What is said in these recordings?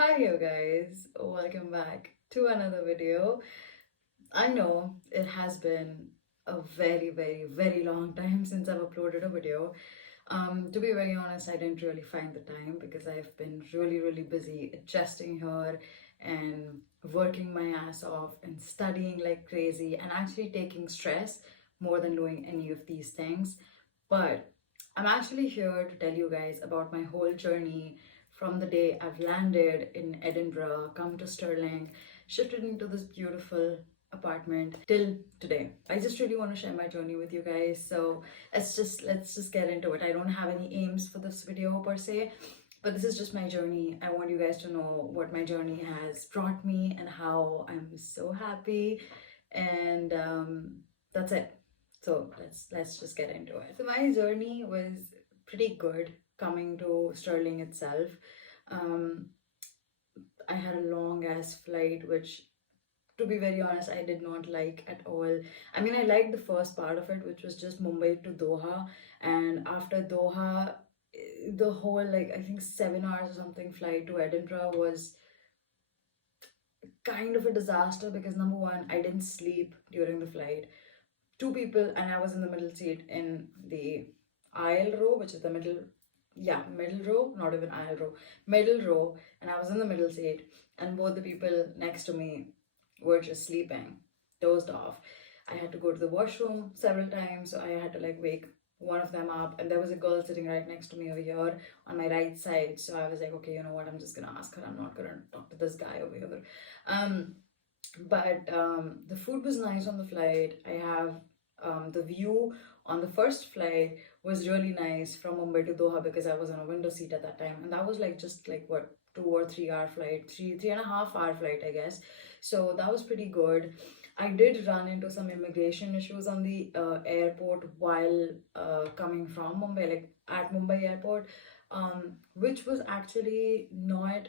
Hi you guys, welcome back to another video. I know it has been a very long time since I've uploaded a video. To be very honest, I didn't really find the time because I've been really busy adjusting here and working my ass off and studying like crazy and actually taking stress more than doing any of these things. But I'm actually here to tell you guys about my whole journey from the day I've landed in Edinburgh, come to Stirling, shifted into this beautiful apartment till today. I just really want to share my journey with you guys. So let's just get into it. I don't have any aims for this video per se, but this is just my journey. I want you guys to know what my journey has brought me and how I'm so happy. And that's it. So let's just get into it. So my journey was pretty good coming to Stirling itself. Um, I had a long ass flight, which to be very honest, I did not like at all. I mean, I liked the first part of it, which was just Mumbai to Doha, and after Doha, the whole like I think 7 hours or something flight to Edinburgh was kind of a disaster because number one, I didn't sleep during the flight. Two people, and I was in the middle seat in the aisle row, which is the middle, yeah, middle row, not even aisle row, middle row, and I was in the middle seat, and both the people next to me were just sleeping, dozed off. I had to go to the washroom several times, so I had to like wake one of them up, and there was a girl sitting right next to me over here on my right side. So I was like, okay, you know what? I'm just gonna ask her. I'm not gonna talk to this guy over here. But the food was nice on the flight. I have the view on the first flight was really nice from Mumbai to Doha because I was on a window seat at that time, and that was like just like what 2 or 3 hour flight, three and a half hour flight, I guess. So that was pretty good. I did run into some immigration issues on the airport while coming from Mumbai, like at Mumbai airport, which was actually not,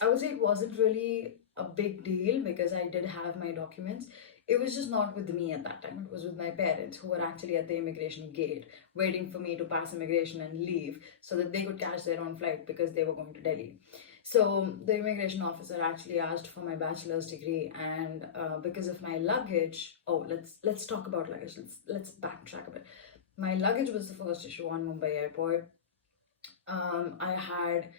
I would say it wasn't really a big deal because I did have my documents. It was just not with me at that time. It was with my parents who were actually at the immigration gate waiting for me to pass immigration and leave so that they could catch their own flight because they were going to Delhi. So the immigration officer actually asked for my bachelor's degree, and because of my luggage, oh, let's talk about luggage. Let's backtrack a bit. My luggage was the first issue on Mumbai airport. I had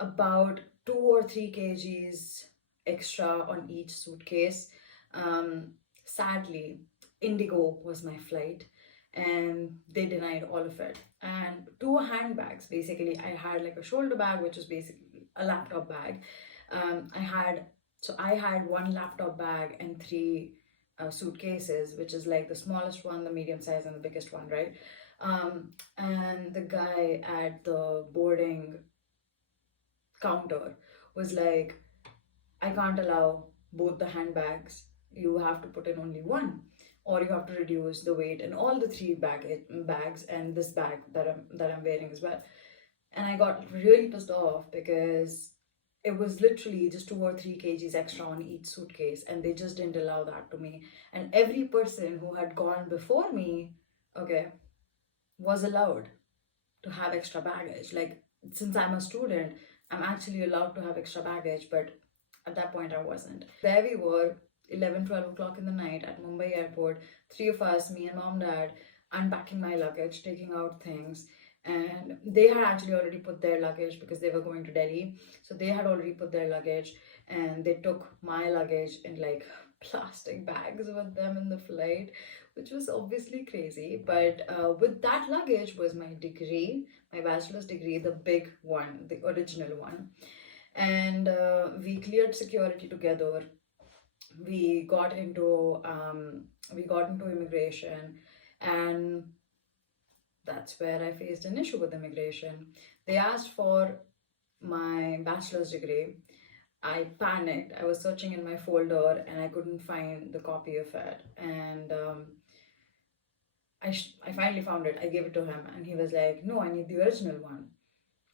about 2 or 3 kgs extra on each suitcase. Sadly, Indigo was my flight and they denied all of it. And 2 handbags basically. I had like a shoulder bag, which was basically a laptop bag. I had one laptop bag and three suitcases, which is like the smallest one, the medium size, and the biggest one, right? And the guy at the boarding counter was like, I can't allow both the handbags. You have to put in only one, or you have to reduce the weight in all the three bags and this bag that I'm wearing as well. And I got really pissed off because it was literally just 2 or 3 kgs extra on each suitcase, and they just didn't allow that to me. And every person who had gone before me, okay, was allowed to have extra baggage. Like, since I'm a student, I'm actually allowed to have extra baggage, but at that point I wasn't. There we were, 11, 12 o'clock in the night at Mumbai airport, three of us, me and mom, dad, unpacking my luggage, taking out things. And they had actually already put their luggage because they were going to Delhi. So they had already put their luggage and they took my luggage in like plastic bags with them in the flight, which was obviously crazy. But with that luggage was my degree, my bachelor's degree, the big one, the original one. And we cleared security together. We got into immigration, and that's where I faced an issue with immigration. They asked for my bachelor's degree. I panicked. I was searching in my folder and I couldn't find the copy of it. And I finally found it. I gave it to him and he was like, no, I need the original one.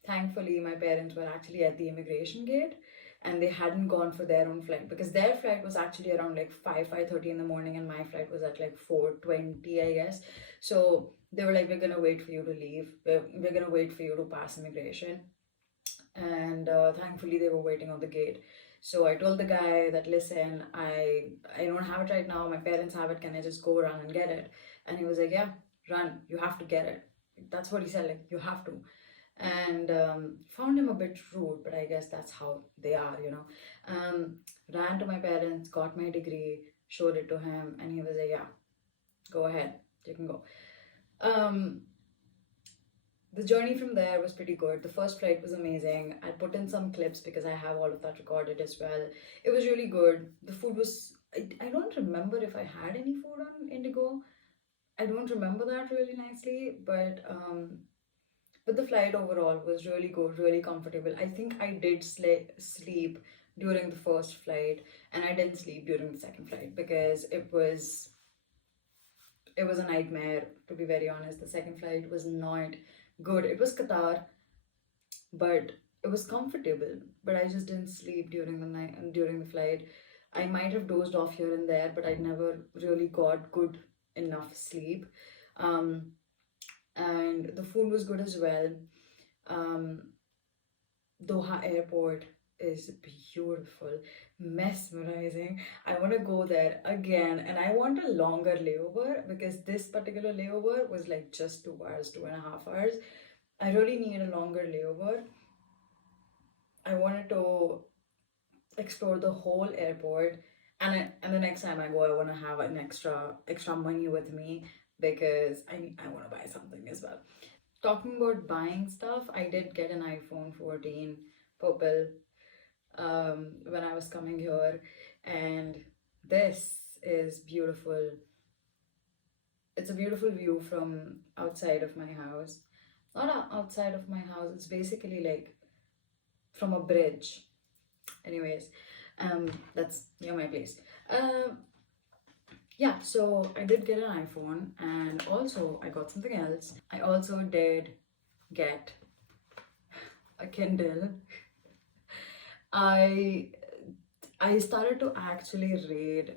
Thankfully, my parents were actually at the immigration gate and they hadn't gone for their own flight because their flight was actually around like 5:30 in the morning and my flight was at like 4:20, I guess. So they were like, we're gonna wait for you to leave. We're gonna wait for you to pass immigration. And and thankfully they were waiting on the gate. So I told the guy that, listen, I don't have it right now. My parents have it. Can I just go run and get it? And he was like, yeah, run. You have to get it. That's what he said. Like, you have to. And found him a bit rude, but I guess that's how they are, you know. Ran to my parents, got my degree, showed it to him, and he was like, yeah, go ahead, you can go. The journey from there was pretty good. The first flight was amazing. I put in some clips because I have all of that recorded as well. It was really good. The food was, I don't remember if I had any food on Indigo. I don't remember that really nicely, but the flight overall was really good, really comfortable. I think I did sleep during the first flight, and I didn't sleep during the second flight because it was a nightmare, to be very honest. The second flight was not good. It was Qatar, but it was comfortable. But I just didn't sleep during the night and during the flight. I might have dozed off here and there, but I never really got good enough sleep. Um, and the food was good as well. Um, Doha Airport is beautiful, mesmerizing. I want to go there again, and I want a longer layover because this particular layover was like just 2 hours, 2.5 hours. I really need a longer layover. I wanted to explore the whole airport, and the next time I go, I want to have an extra money with me because I want to buy something as well. Talking about buying stuff, I did get an iPhone 14 purple when I was coming here, and this is beautiful. It's a beautiful view from outside of my house. Not outside of my house, it's basically like from a bridge. Anyways, that's near my place. Yeah, so I did get an iPhone, and also I got something else. I also did get a Kindle. I started to actually read.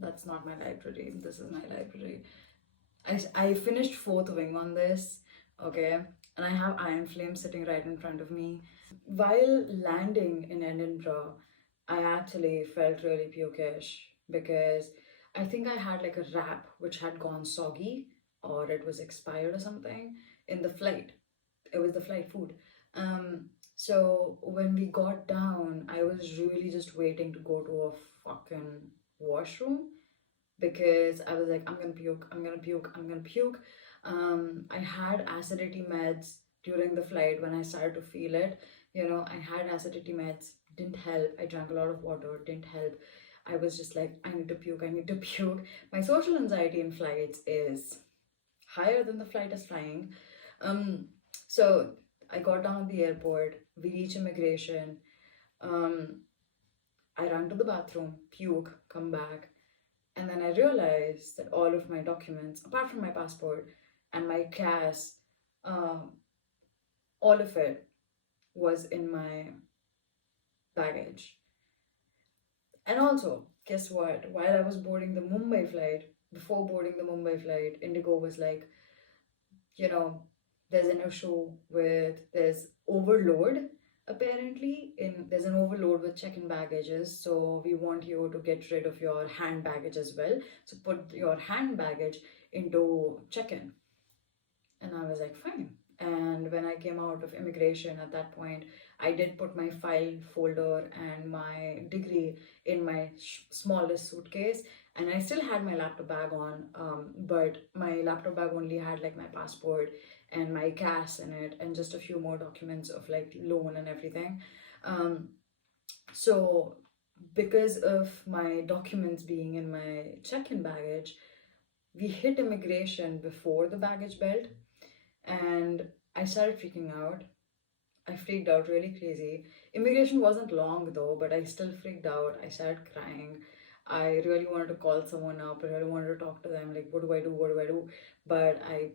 That's not my library. This is my library. I finished fourth wing on this, okay, and I have Iron Flame sitting right in front of me. While landing in Edinburgh, I actually felt really pukish because I think I had like a wrap which had gone soggy or it was expired or something in the flight. It was the flight food. So when we got down, I was really just waiting to go to a fucking washroom because I was like, I'm gonna puke, I'm gonna puke, I'm gonna puke. I had acidity meds during the flight when I started to feel it. You know, I had acidity meds, didn't help. I drank a lot of water, didn't help. I was just like, I need to puke, I need to puke. My social anxiety in flights is higher than the flight is flying. So I got down at the airport, we reach immigration. I ran to the bathroom, puke, come back, and then I realized that all of my documents, apart from my passport and my CAS, all of it was in my baggage. And also, guess what? While I was boarding the Mumbai flight, before boarding the Mumbai flight, Indigo was like, you know, there's an issue with there's overload apparently there's an overload with check-in baggages, so we want you to get rid of your hand baggage as well, so put your hand baggage into check-in. And I was like, fine. And when I came out of immigration at that point, I did put my file folder and my degree in my smallest suitcase, and I still had my laptop bag on, but my laptop bag only had like my passport and my CAS in it and just a few more documents of like loan and everything. So because of my documents being in my check-in baggage, we hit immigration before the baggage belt, and I started freaking out. I freaked out really crazy. Immigration wasn't long though, but I still freaked out. I started crying. I really wanted to call someone up. I really wanted to talk to them. Like, what do I do? What do I do? But I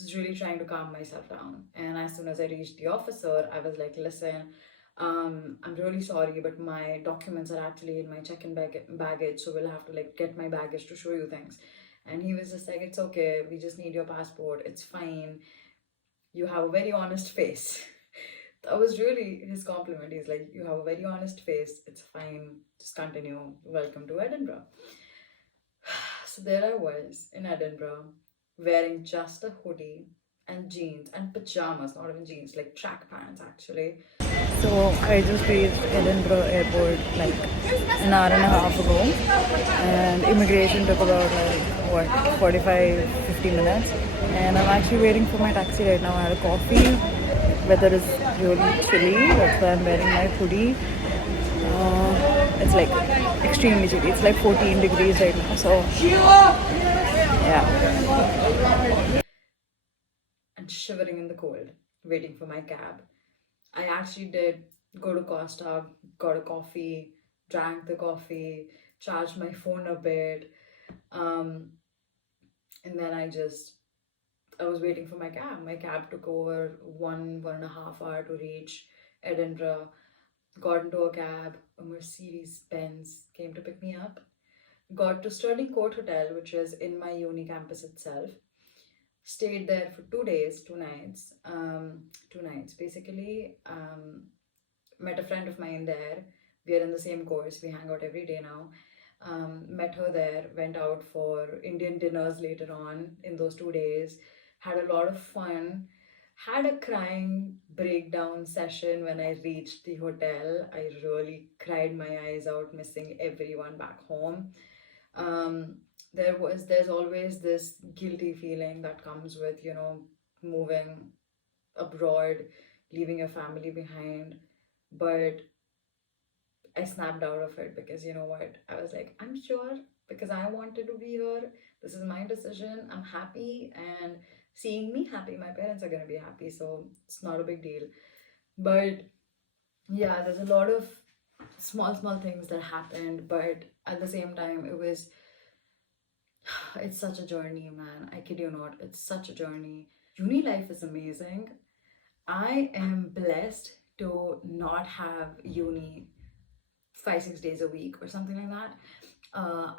was really trying to calm myself down. And as soon as I reached the officer, I was like, listen, I'm really sorry, but my documents are actually in my check-in baggage, so we'll have to like get my baggage to show you things. And he was just like, it's okay, we just need your passport, it's fine. You have a very honest face. that was really his compliment. He's like, you have a very honest face. It's fine. Just continue. Welcome to Edinburgh. So there I was in Edinburgh, wearing just a hoodie and jeans and pajamas, not even jeans, like track pants actually. So I just reached Edinburgh airport like an hour and a half ago, and immigration took about like what 45-50 minutes, and I'm actually waiting for my taxi right now. I had a coffee. Weather is really chilly, that's why I'm wearing my hoodie. It's like extremely chilly. It's like 14 degrees right now. So yeah. And shivering in the cold, waiting for my cab. I actually did go to Costa, got a coffee, drank the coffee, charged my phone a bit, um, and then I was waiting for my cab. My cab took over 1.5 hours to reach Edinburgh. Got into a cab, a Mercedes Benz came to pick me up. Got to Stirling Court Hotel, which is in my uni campus itself. Stayed there for 2 days, 2 nights. 2 nights basically. Met a friend of mine there. We are in the same course. We hang out every day now. Met her there. Went out for Indian dinners later on in those 2 days. Had a lot of fun. Had a crying breakdown session when I reached the hotel. I really cried my eyes out, missing everyone back home. There's always this guilty feeling that comes with, moving abroad, leaving your family behind. But I snapped out of it because you know what? I was like, I'm sure because I wanted to be here. This is my decision. I'm happy, and seeing me happy, my parents are going to be happy. So it's not a big deal. But yeah, there's a lot of small things that happened. But at the same time, it's such a journey, man. I kid you not. It's such a journey. Uni life is amazing. I am blessed to not have uni 5-6 days a week or something like that.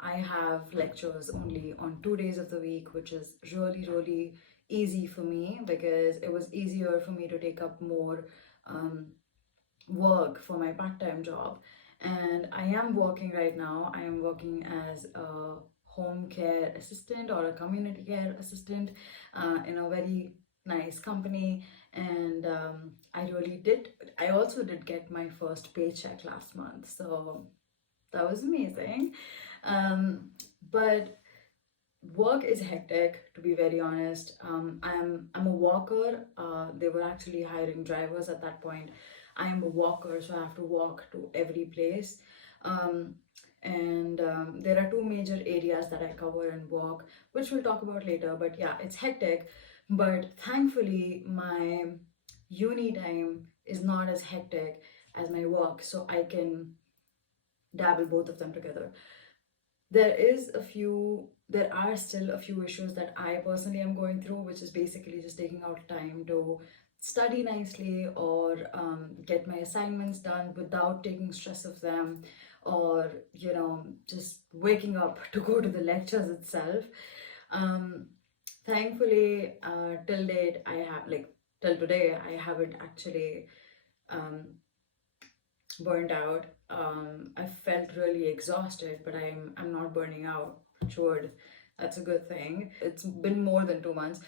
I have lectures only on 2 days of the week, which is really easy for me because it was easier for me to take up more work for my part-time job. And I am working right now. I am working as a home care assistant or a community care assistant in a very nice company. And I also did get my first paycheck last month, so that was amazing. But work is hectic, to be very honest. I'm a walker. They were actually hiring drivers at that point. I am a walker, so I have to walk to every place. And there are two major areas that I cover and walk, which we'll talk about later. But yeah, it's hectic. But thankfully, my uni time is not as hectic as my work, so I can dabble both of them together. There are still a few issues that I personally am going through, which is basically just taking out time to study nicely or get my assignments done without taking stress of them, or just waking up to go to the lectures itself. Thankfully, till date, till today, I haven't actually burnt out. I felt really exhausted, but I'm not burning out. Toured. That's a good thing. It's been more than 2 months.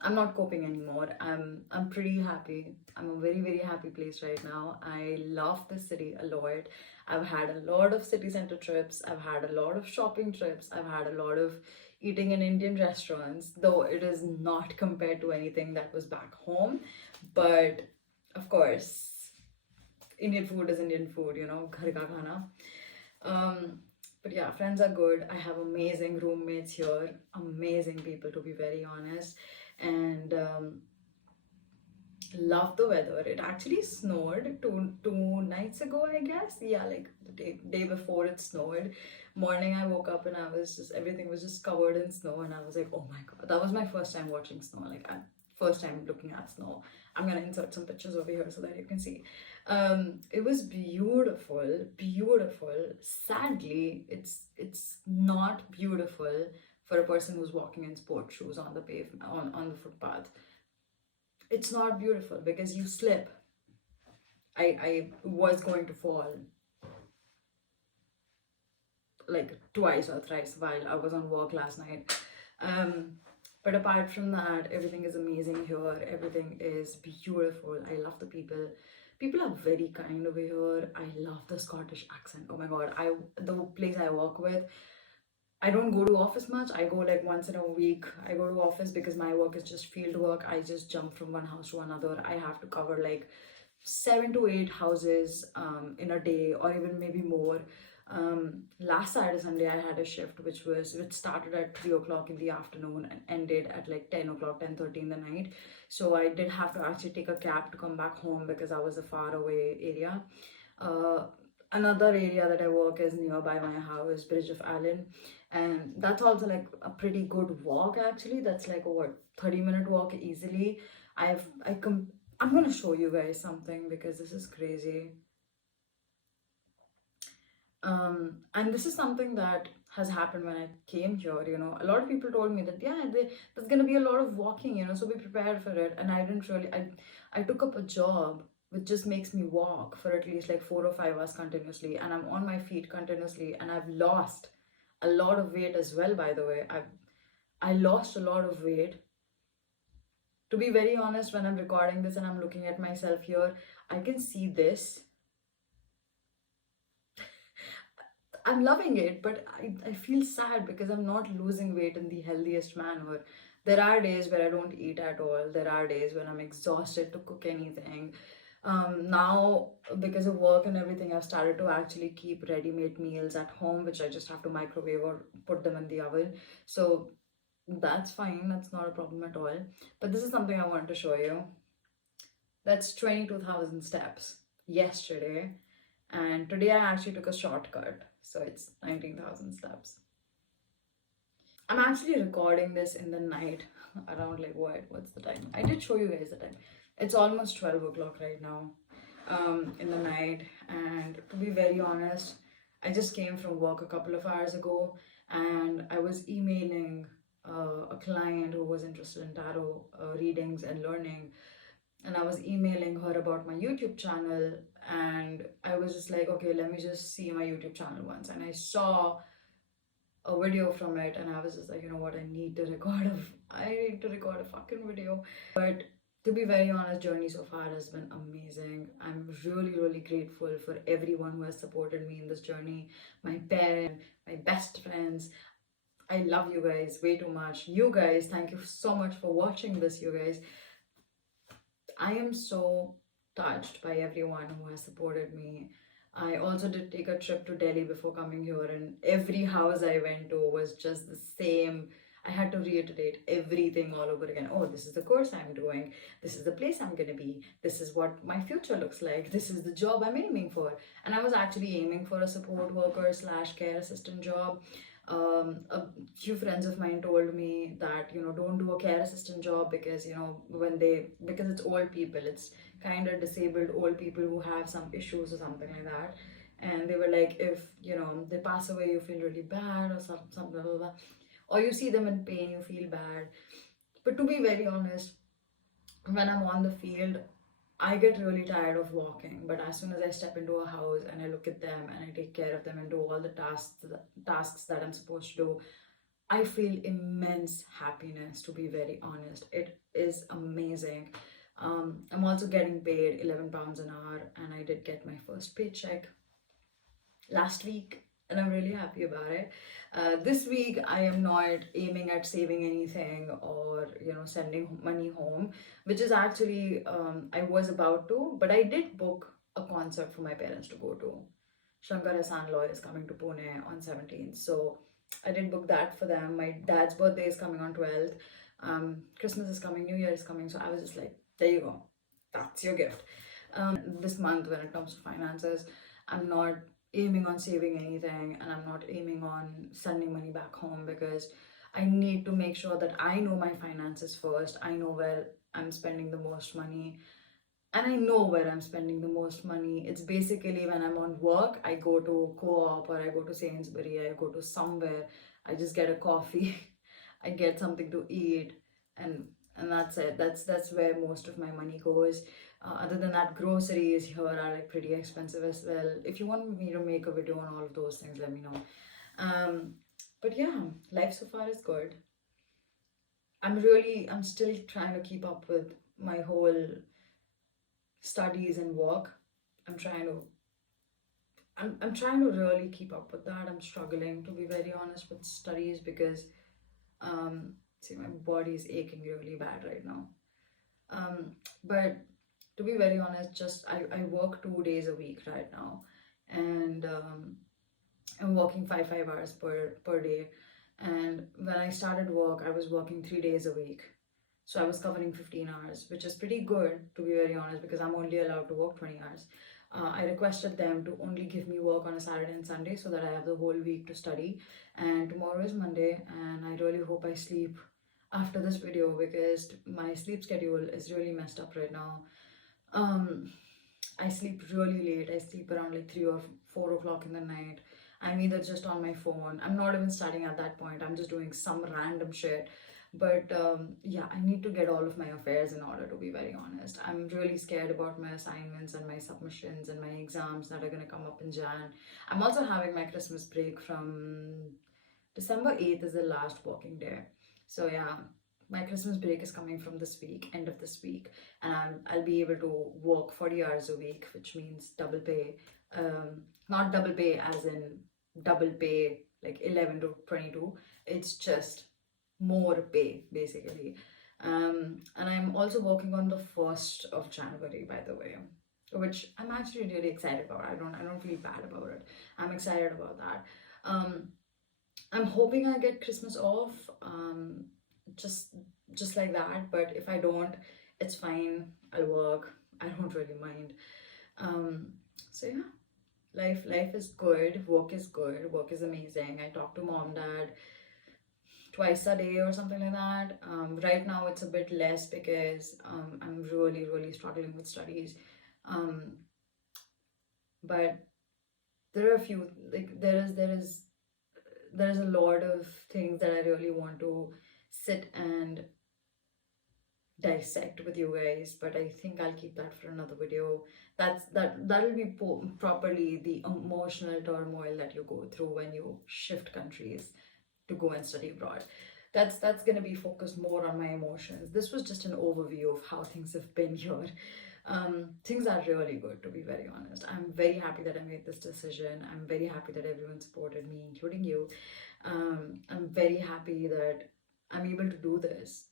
I'm not coping anymore. I'm pretty happy. I'm a very happy place right now. I love the city a lot. I've had a lot of city center trips. I've had a lot of shopping trips. I've had a lot of eating in Indian restaurants, though it is not compared to anything that was back home. But of course, Indian food is Indian food, ghar ka khana. But yeah, friends are good. I have amazing roommates here, amazing people, to be very honest, and love the weather. It actually snowed two nights ago, I guess. Yeah, like the day before it snowed. Morning, I woke up and everything was just covered in snow, and I was like, oh my god, that was my first time watching snow. First time looking at snow. I'm gonna insert some pictures over here so that you can see. It was beautiful. Sadly, it's not beautiful for a person who's walking in sport shoes on the footpath. It's not beautiful because you slip. I was going to fall like twice or thrice while I was on walk last night. But apart from that, everything is amazing here. Everything is beautiful. I love the people. People are very kind over here. I love the Scottish accent. Oh my god, the place I work with, I don't go to office much. I go like once in a week. I go to office because my work is just field work. I just jump from one house to another. I have to cover like 7 to 8 houses in a day, or even maybe more. Last Saturday, Sunday, I had a shift which started at 3 o'clock in the afternoon and ended at like 10 o'clock, 10:30 in the night. So I did have to actually take a cab to come back home because I was a far away area. Another area that I work is nearby my house, Bridge of Allen, and that's also like a pretty good walk actually. That's like a 30-minute walk easily. I'm gonna show you guys something because this is crazy. And this is something that has happened when I came here. A lot of people told me that there's gonna be a lot of walking, so be prepared for it. And I didn't really. I took up a job which just makes me walk for at least like 4 or 5 hours continuously, and I'm on my feet continuously, and I've lost a lot of weight as well. By the way, I lost a lot of weight. To be very honest, when I'm recording this and I'm looking at myself here, I can see this. I'm loving it, but I feel sad because I'm not losing weight in the healthiest manner. There are days where I don't eat at all. There are days when I'm exhausted to cook anything. Now, because of work and everything, I've started to actually keep ready-made meals at home, which I just have to microwave or put them in the oven. So that's fine. That's not a problem at all. But this is something I wanted to show you. That's 22,000 steps yesterday. And today I actually took a shortcut. So it's 19,000 steps. I'm actually recording this in the night around like what's the time? I did show you guys the time. It's almost 12 o'clock right now in the night. And to be very honest, I just came from work a couple of hours ago and I was emailing a client who was interested in tarot readings and learning. And I was emailing her about my YouTube channel, and I was just like, okay, let me just see my YouTube channel once. And I saw a video from it, and I was just like, you know what, I need to record a fucking video. But to be very honest, journey so far has been amazing. I'm really, really grateful for everyone who has supported me in this journey. My parents, my best friends. I love you guys way too much. You guys, thank you so much for watching this, you guys. I am so touched by everyone who has supported me. I also did take a trip to Delhi before coming here, and every house I went to was just the same. I had to reiterate everything all over again. Oh, this is the course I'm doing. This is the place I'm going to be. This is what my future looks like. This is the job I'm aiming for. And I was actually aiming for a support worker / care assistant job. A few friends of mine told me that don't do a care assistant job because because it's old people, it's kind of disabled old people who have some issues or something like that, and they were like, if they pass away you feel really bad or something blah, blah, blah. Or you see them in pain you feel bad. But to be very honest, when I'm on the field I get really tired of walking, but as soon as I step into a house and I look at them and I take care of them and do all the tasks that I'm supposed to do, I feel immense happiness, to be very honest. It is amazing. I'm also getting paid £11 an hour, and I did get my first paycheck last week, and I'm really happy about it. This week I am not aiming at saving anything or sending money home, which is actually I was about to, but I did book a concert for my parents to go to. Shankar Hassan Loy is coming to Pune on 17th, so I did book that for them. My dad's birthday is coming on 12th. Christmas is coming, New Year is coming, so I was just like, there you go, that's your gift. This month when it comes to finances, I'm not aiming on saving anything, and I'm not aiming on sending money back home because I need to make sure that I know my finances first. I know where I'm spending the most money, and I know where I'm spending the most money. It's basically when I'm on work, I go to Co-op or I go to Sainsbury, I go to somewhere, I just get a coffee, I get something to eat, and that's it. That's where most of my money goes. Other than that, groceries here are like pretty expensive as well. If you want me to make a video on all of those things, let me know. But yeah, life so far is good. I'm still trying to keep up with my whole studies and work. I'm trying to I'm trying to really keep up with that. I'm struggling, to be very honest, with studies because see, my body is aching really bad right now. But to be very honest, I work 2 days a week right now, and I'm working five hours per day. And when I started work, I was working 3 days a week. So I was covering 15 hours, which is pretty good, to be very honest, because I'm only allowed to work 20 hours. I requested them to only give me work on a Saturday and Sunday so that I have the whole week to study. And tomorrow is Monday, and I really hope I sleep after this video because my sleep schedule is really messed up right now. I sleep really late. I sleep around like 3 or 4 o'clock in the night. I'm either just on my phone. I'm not even studying at that point. I'm just doing some random shit. But yeah, I need to get all of my affairs in order, to be very honest. I'm really scared about my assignments and my submissions and my exams that are going to come up in Jan. I'm also having my Christmas break from December 8th is the last working day. So yeah, my Christmas break is coming from this week, end of this week, and I'll be able to work 40 hours a week, which means double pay. Not double pay as in double pay like 11 to 22. It's just more pay basically. And I'm also working on the 1st of January, by the way, which I'm actually really excited about. I don't feel bad about it. I'm excited about that. I'm hoping I get Christmas off, just like that. But if I don't, it's fine. I'll work. I don't really mind. So yeah, life is good. Work is good. Work is amazing. I talk to mom, dad twice a day or something like that. Right now it's a bit less because I'm really struggling with studies. But there are a few, like there is a lot of things that I really want to sit and dissect with you guys, but I think I'll keep that for another video. That'll be properly the emotional turmoil that you go through when you shift countries to go and study abroad. That's gonna be focused more on my emotions. This was just an overview of how things have been here. Things are really good, to be very honest. I'm very happy that I made this decision. I'm very happy that everyone supported me, including you. I'm very happy that I'm able to do this.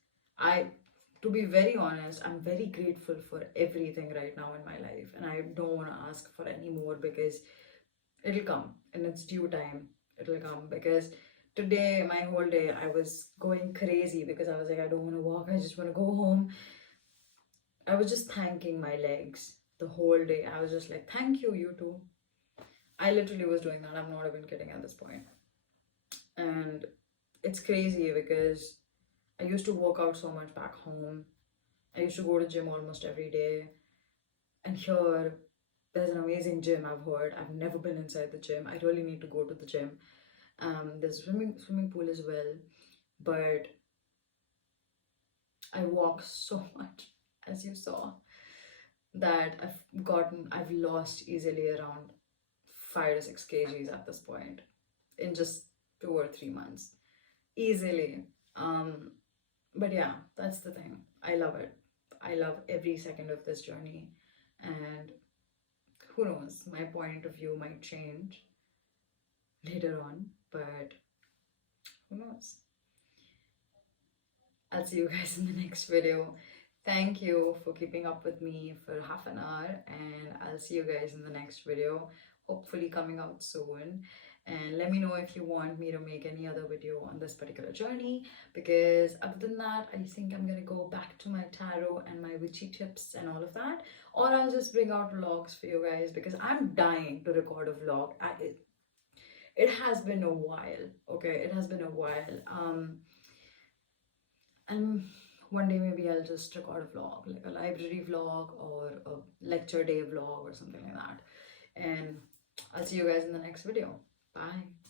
To be very honest, I'm very grateful for everything right now in my life, and I don't want to ask for any more because it'll come in its due time. It'll come because today, my whole day, I was going crazy because I was like, I don't want to walk. I just want to go home. I was just thanking my legs the whole day. I was just like, thank you, you too. I literally was doing that. I'm not even kidding at this point. And it's crazy because I used to work out so much back home. I used to go to gym almost every day. And here, there's an amazing gym, I've heard. I've never been inside the gym. I really need to go to the gym. There's a swimming pool as well. But I walk so much, as you saw, that I've lost easily around 5 to 6 kgs at this point in just 2 or 3 months. Easily. But yeah, that's the thing. I love it. I love every second of this journey. And who knows, my point of view might change later on, but who knows. I'll see you guys in the next video. Thank you for keeping up with me for half an hour, and I'll see you guys in the next video, hopefully coming out soon. And let me know if you want me to make any other video on this particular journey, because other than that, I think I'm gonna go back to my tarot and my witchy tips and all of that, or I'll just bring out vlogs for you guys because I'm dying to record a vlog. It has been a while, okay? It has been a while. And one day maybe I'll just record a vlog, like a library vlog or a lecture day vlog or something like that. And I'll see you guys in the next video. Bye.